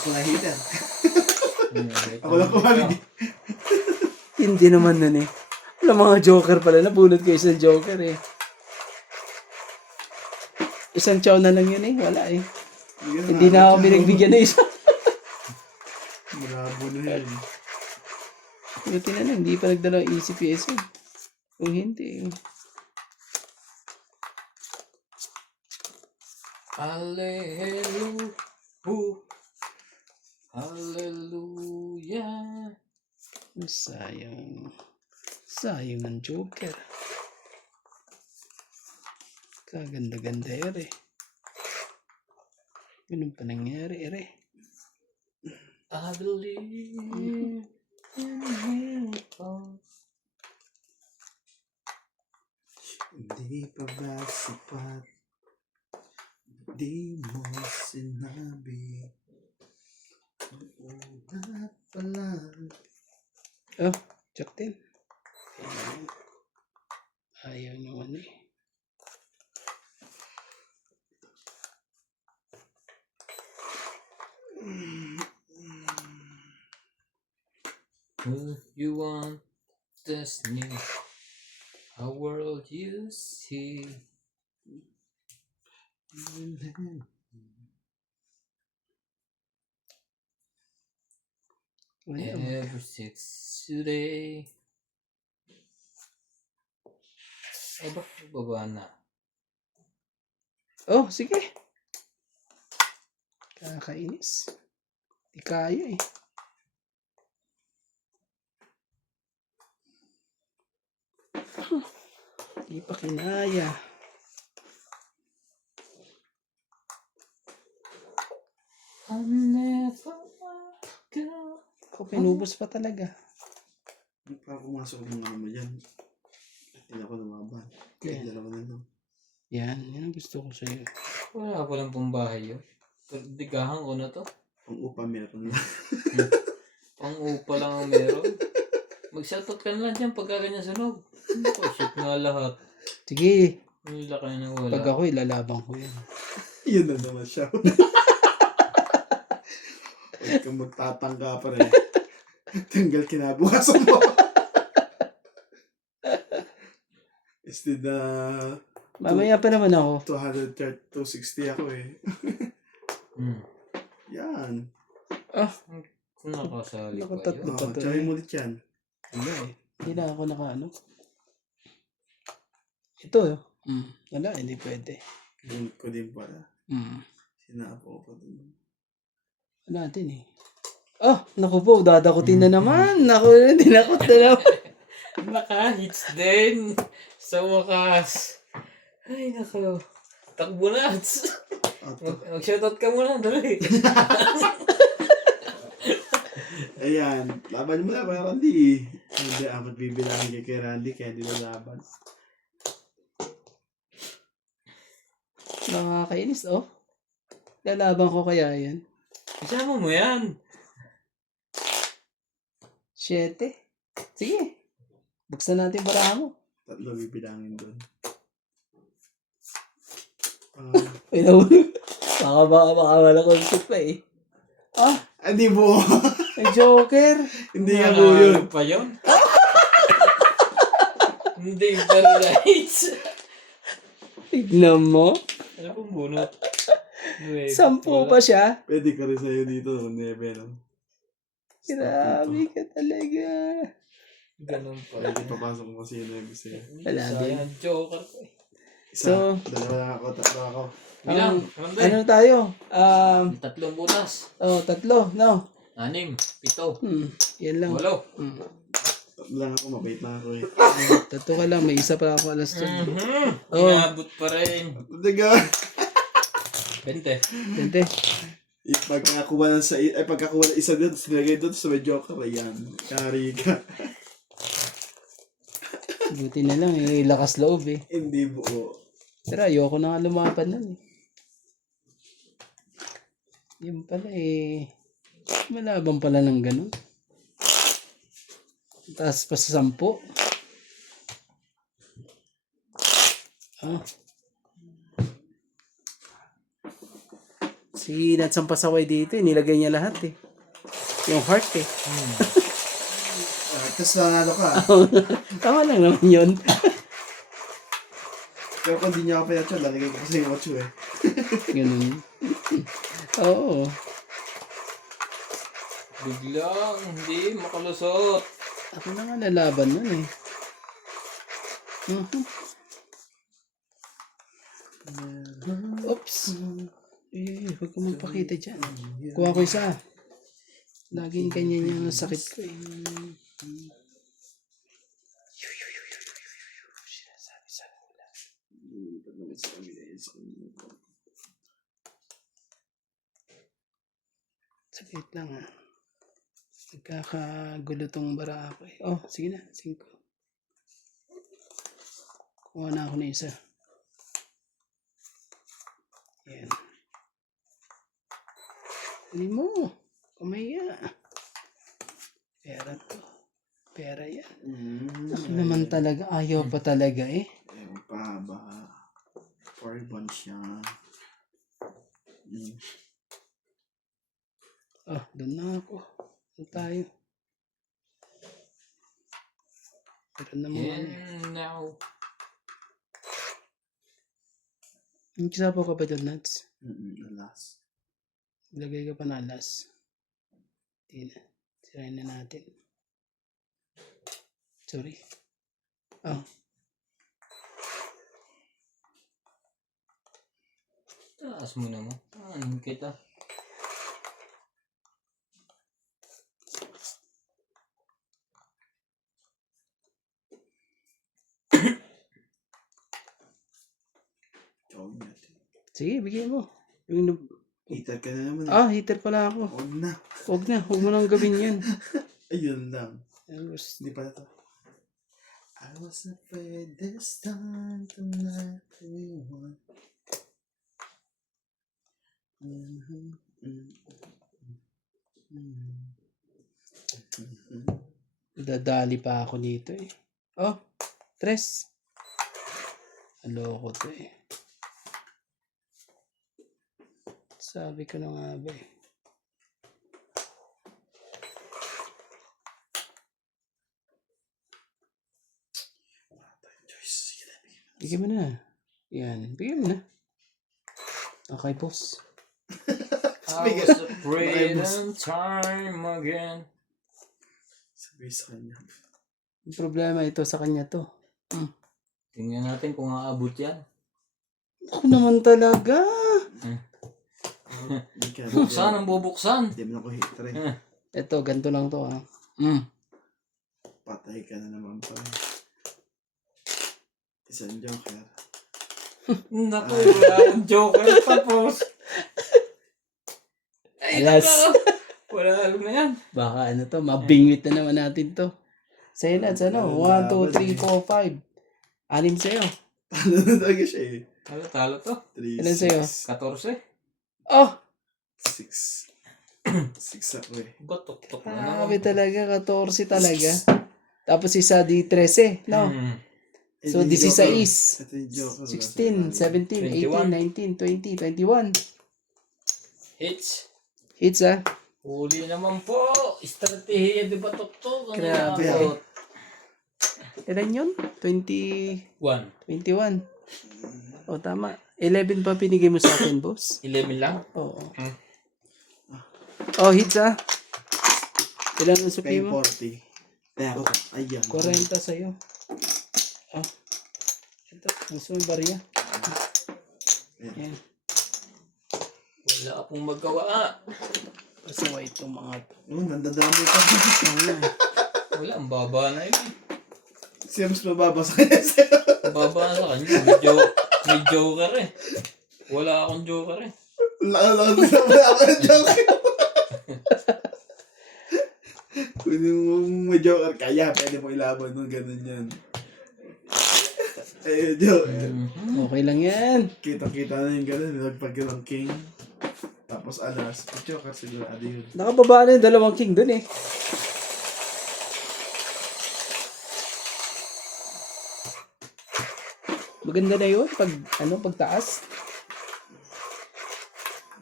Ako na hitter. Ako lang kumamig. Hindi naman nun eh. Wala mga joker pala. Nabunot ko isang joker eh. Isang chow na lang yun eh. Wala eh. Hindi na ako binagbigyan na isa. Malabo na yun. Buti na lang. Hindi pa nagdala ng ECPS eh. Kung hindi eh. Hallelujah. Hallelujah. Sayang. Sayang ng joker. Kaganda-ganda ere. Ganun pa nangyari ere. I believe in miracles. Hindi pa ba sapat? Di mo sinabi. Una pa lang. Oh, check din. Ayaw naman eh. Who you want destiny? A world you see. Ayaw. Ever since today. Ay, bakit baba na? Oh, sige. Kakainis. Di kaya eh. Di pa kinaya. I'll never go. Ako pinubos pa talaga. Para pumasok ng ano mo dyan. Hindi ako lumaban. Kaya dalawa na lang. Yan ang gusto ko sa'yo. Wala pa lang pong bahay yun. Digahan ko na to. Pang upa meron na. Pang-upa lang ang meron. Mag-shoutout ka na lang dyan pagka ganyan sunog. Oh, shit nga lahat. Sige. Ang laki na wala. Pag ako ilalabang ko yan. Yun na naman siya. Huwag kang magtatangga pa rin. Tanggal kinabukasan mo. Instead na Mamaya pa naman ako. 260 ako eh. Yan. Ah, Kung nakasali Naku, pa tatlo. yun. Ito Try eh. mo ulit yan. Wala eh. Hindi na ako nakaano. Ito eh. Wala, hindi pwede. Ganun ko din pala. Sinapo ko dun. Wala natin eh. Oh, naku po, dadakutin na naman. Naku, dinakot na naman. Naka-hits din. Sa wakas. Ay, naku. Takbo na. Mag-shoutout ka muna. Dali. Ayan. Laban mo na kay Randy. Hindi, apat bibilangin kay Randy kaya di na laban. Nakakainis oh. Lalaban ko kaya yan. Isama mo yan. 7. Sige. Buksan natin para mo. 3 bibilangin doon. Ay, nahulog. Baka wala concept pa eh. Ah, Hindi mo. may joker. Hindi nga mo yun. Pa yun? Hindi pa right. Tignan mo. Ano pong bunot? 10 pa siya. Pwede ka rin sa'yo dito. Nebe, no? Grabe ka talaga. Ganun pa. Pwede papasok mo si Nebe sa'yo. Wala din. Sayang, joker ko eh. Isa, So, dalawa lang ako, tatlo ako. Bilang, Ano tayo? tatlong butas. 3, no? 6, 7, Yan lang. 8. Tatlo lang ako, mabait na ako eh. 3 ka lang, may isa pa ako alas 2. Oh. Inabot pa rin. Tiga! 20. Tente. Pagkakuha ng isa doon, sinagay doon sa may joker, ayan. Kari ka. Buti na lang, eh, lakas loob eh. Hindi buo. Pero ayoko na nga lumapan nun eh. Yun pala eh. Malabang pala ng ganun. Taas pa sa 10. Ah. Si Nuts ang pasaway dito eh. Nilagay niya lahat eh. Yung heart eh. Tapos nanalo ka. Tama lang naman yun. Pero kung di niya ako pinatyo, lalagay ko kasi yung otso eh. Ganun. Oo. Biglang, hindi makalusot. Ako na nga lalaban nun eh. Mhm. Oops. Eh, huwag ka magpakita dyan. Kuha ko isa. Laging ganyan yung sakit ko eh. Sakit lang ah. Nagkakagulo tong bara ako eh. Oh, sige na. 5. Kuha na ako na isa. Yan. Hindi mo. Kumaya. Pera to. Pera yan. Ako naman talaga. Ayaw pa talaga eh. Ewan pa ba? 4 bonds siya. Oh, doon na ako. Doon tayo. Pero naman ano eh. And now, Nagsasapaw ka ba doon, Nuts? Alas. Ilagay ka pa na alas. Hindi na. Sirain na natin. Sorry. Oh. taas mo naman. Anin kita. Tawag natin. Sige, bigay mo. Yung, Heater ka na naman. heater pala ako. Huwag na. Huwag na. Huwag mo nang gawin yun. Ayun lang. Tapos, Hindi pala to. I was afraid this time tonight we won. dadali pa ako dito eh. Oh, 3. Aloko to eh. Sabi ko na nga ba eh. Bigyan mo na. Yan. Bigyan mo na. Okay, boss. I was afraid in time again. Sabi sa kanya. Yung problema ito sa kanya to. Tingnan natin kung aabot yan. Ako naman talaga. Buksan ang bubuksan. Hindi mo na ko heater eh. Ito, ganito lang to ah. Patay ka na naman pa. Isang joker. Naku, wala akong joker tapos. Ay, Alas. naku. Wala alam na yan. Baka ano to, mabingwit na naman natin to. Sa'yo na, ano? 1, 2, 3, 4, 5. 6 sa'yo. Ano na talaga siya eh. Talo to. 3, Ilan sa'yo? 14. Oh! 6. 6 ako eh. Batok-tok na Grabe naman. talaga, 14 talaga. Tapos isa di 13, no? So, Ito yung 16, joker. Ito yung joker. 16, 17, 18, 19, 20, 21. Hits. Hits ah. Huli naman po. Estratehiya di batok-tok. Grabe. Inaabot. Ilan yun? 21. 1. O, tama. 11 pa pinigay mo sa akin, boss? 11 lang. Oo. Oh, hits ah. Ilan ang suki Kay mo? 40. Kaya ako. Ayan. 40 sa'yo. Ah. Ito, gusto mo yung barya? Ayan. Wala akong magawa. Pasaway itong mga to. Nandadami pa. Wala, ang baba na yun. Siya mas mababa sa kanya sa'yo. Ang baba na sa kanya. May joker eh. Wala akong joker eh. Laka-laka na wala ako ng joker. Kung may joker kaya, pwede mo ilaban nung ganun yan. Ayun, joker. Okay lang yan. Kita-kita na yung ganun. Nagpag ng king. Tapos alas. Yung joker sigurado yun. Nakababa na yung 2 king dun eh. Maganda na yun pag pagtaas.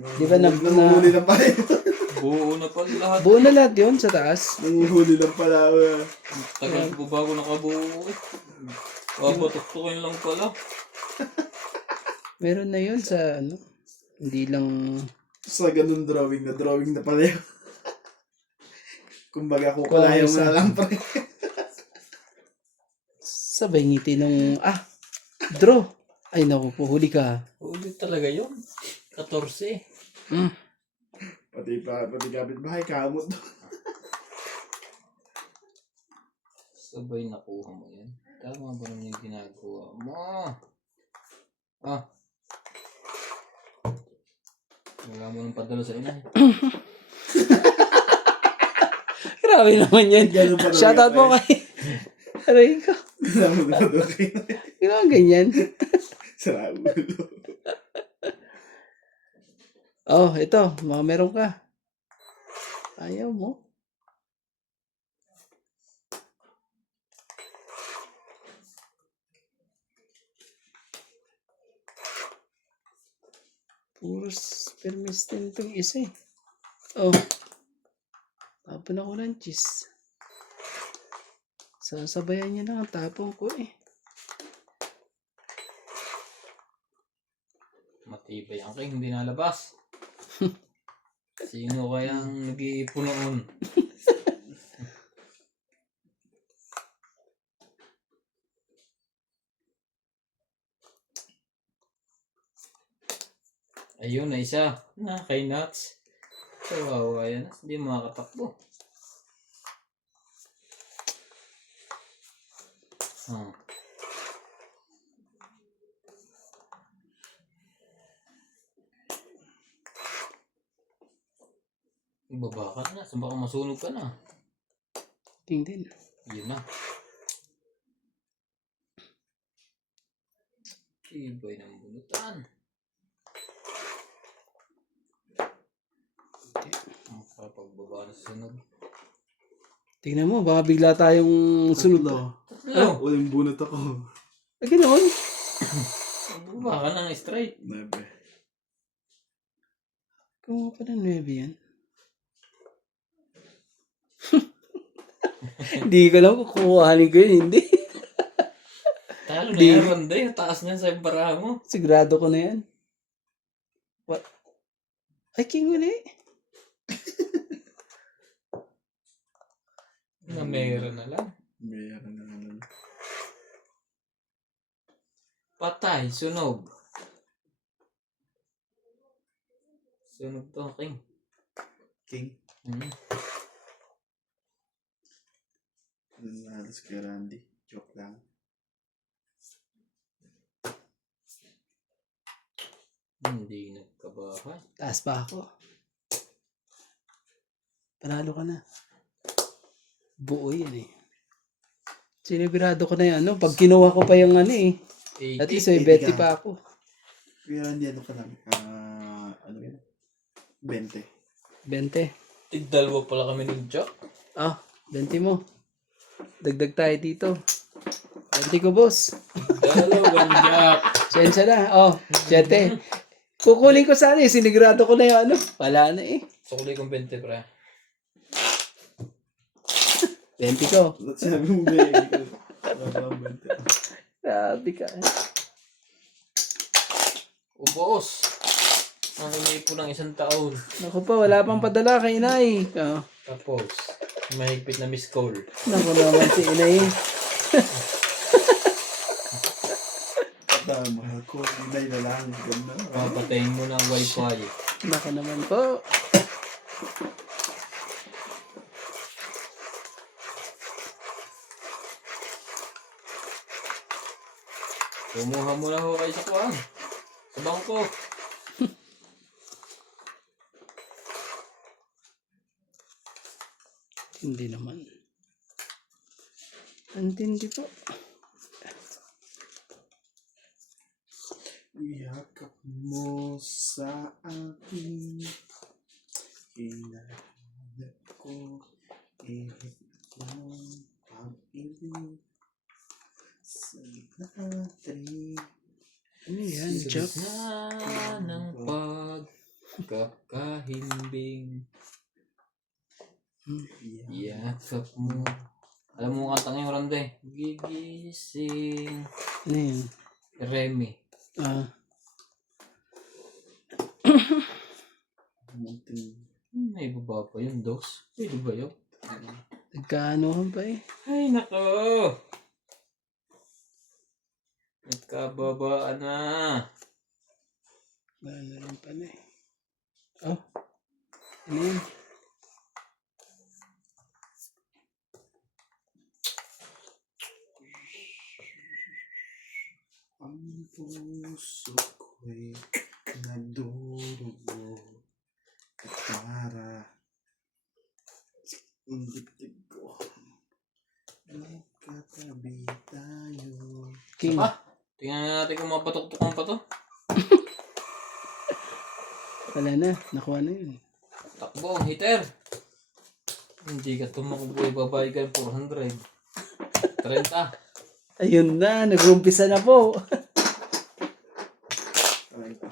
Di ba Nanguhuli lang pala yun. Buo na pala lahat. buo na lahat yun sa taas? Nanguhuli lang pala. Tagal ko bago nakabuo eh. Babatok-tukin lang pala. Meron na yun sa ano. Hindi lang... Sa ganun drawing na pala yun. Kumbaga, kukulayan mo na lang pre. Sabay ngiti nung... draw. Ay naku po, huli ka. Huli talaga yun. 14. Mm. Pati kapitbahay, kamot. Sabay nakuha mo yan. Tama ba naman yung ginagawa mo? Wala mo nang padala sa ina. Grabe naman yan. Ganun pa talaga, Shoutout mo pre. kay... Aray ko. Ganun pa talaga. Ginawa ganyan. Sarap ulo. Oh, ito. Mga meron ka. Ayaw mo. Puro spermistin itong isa eh. Oh. Tapon ako ng cheese. Sasabayan niya na ang tapon ko eh. Matibay ang king, hindi nalabas. Sino kayang nag-iipon noon? Ayun na isa. Na kay Nuts. Kawawa yan. Hindi makakatakbo. Ibaba ka na. Baka masunog ka na. King din. Yun na. Ibay ng bunutan. Pagbaba na sa sunog. Tingnan mo, baka bigla tayong sunod. Tatlo. Uling bunot ako. Ay, ganoon. Pagbaba ka ng straight. Nebe. Kung pa ng 9 yan. Hindi ko lang kung kukuhanin ko yun, hindi. Talo na yan, Ronda. Yung taas niyan sa baraha mo. Sigurado ko na yan. What? Ay, king uli. Na meron na lang. Meron na naman. Patay, sunog. Sunog to, king. King. Halos kay Randy. Joke lang. Hindi nagkabahay. Taas pa ako. Panalo ka na. Buo yan eh. Sinigurado ko na yan. Ano? Pag kinuha ko pa yung ano eh. At least may 20 pa ako. Kaya Randy, ano ka lang? Ano yun? 20. 20. Tigdalwa pala kami ng Jack. 20 mo. Dagdag tayo dito. 20 ko, boss. Dalawang Jack. Sensya na. 7. Kukunin ko sana eh. Sinigurado ko na yung ano. Wala na eh. Sukli kong 20, pre. 20 ko. Sabi mo, baby. Grabe ka. Ubos. Ang inipo ng 1 taon. Naku pa, wala pang padala kay inay. Tapos, mahigpit na miss call. Naku naman si inay. Mahal ko. Inay na lang. Ganda. Papatayin mo na ang wifi. Naku naman po. Kumuha mo na ho kayo sa kuwan. Sa bangko. Hindi naman. Antindi po. Yakap mo sa akin. Hinahanap ko. Ihit ng pag-ibig. Sa natin. Ano yan, Jack? Na ng pag Pagkakahimbing. Hmm. Yakap mo. Alam mo kantang yung Randay? Gigising. Ano yun? Remy. Ah, May baba pa yun, dos. Pwede ba yun? nagkaanohan pa eh. Ay, nako! Nagkababaan na. Wala na rin pala eh. Oh. Ano yun? Ang puso ko'y nagdurugo at para ang dibdib ko. Magkatabi tayo. King. Ah, tingnan natin kung mapatuktukan pa to. Wala na. Nakuha na yun. Takbo, hitter. Hindi ka tumakbo, babae ka 400. 30. Ayun na. Nag-umpisa na po. Aray pa.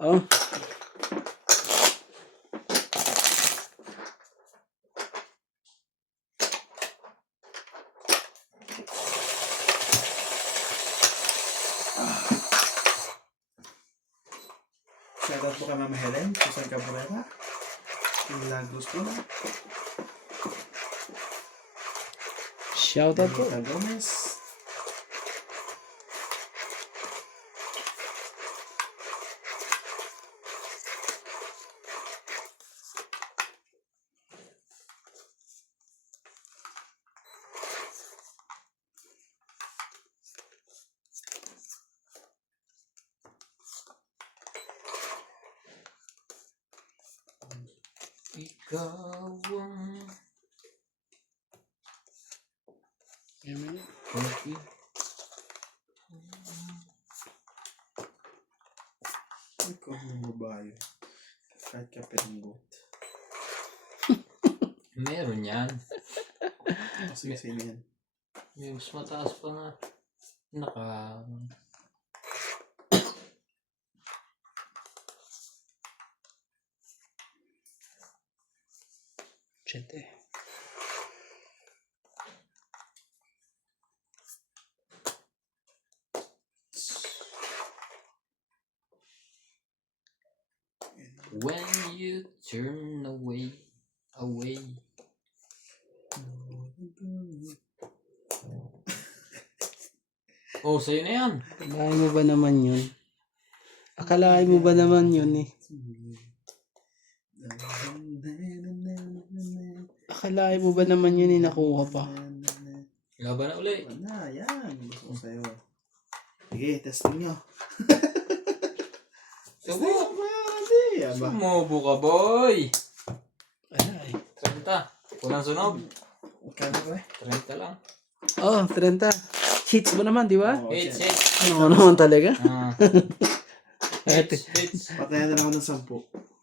Oh. Shoutout po kay Mama Helen, Susan Cabrera, yung Lagos po, Shoutout po. Rita Gomez, Ikaw ang Ayan. okay. ikaw ng babae, kahit kapirngot. Meron yan. Kasi sino yan? May mas mataas pa nga. Naka... Shit eh. When you turn away. Oh, sa'yo na yan. Akalain mo ba naman yun? Akalain mo ba naman yun eh? Akalain mo ba naman yun eh? Nakuha pa. Laban na uli. Wala, yan. Gusto ko sa'yo. Sige, testing nyo. Subo. Hindi, aba. Sumubo ka, boy. Wala eh. 30. Kulang sunog. Kano ba eh? 30 lang. Oh, 30. Hits mo naman, di ba? Oo, Hits, siya. hits. Ano naman talaga? Ah. Ate. Hits, hits. Patayan na lang ako ng 10.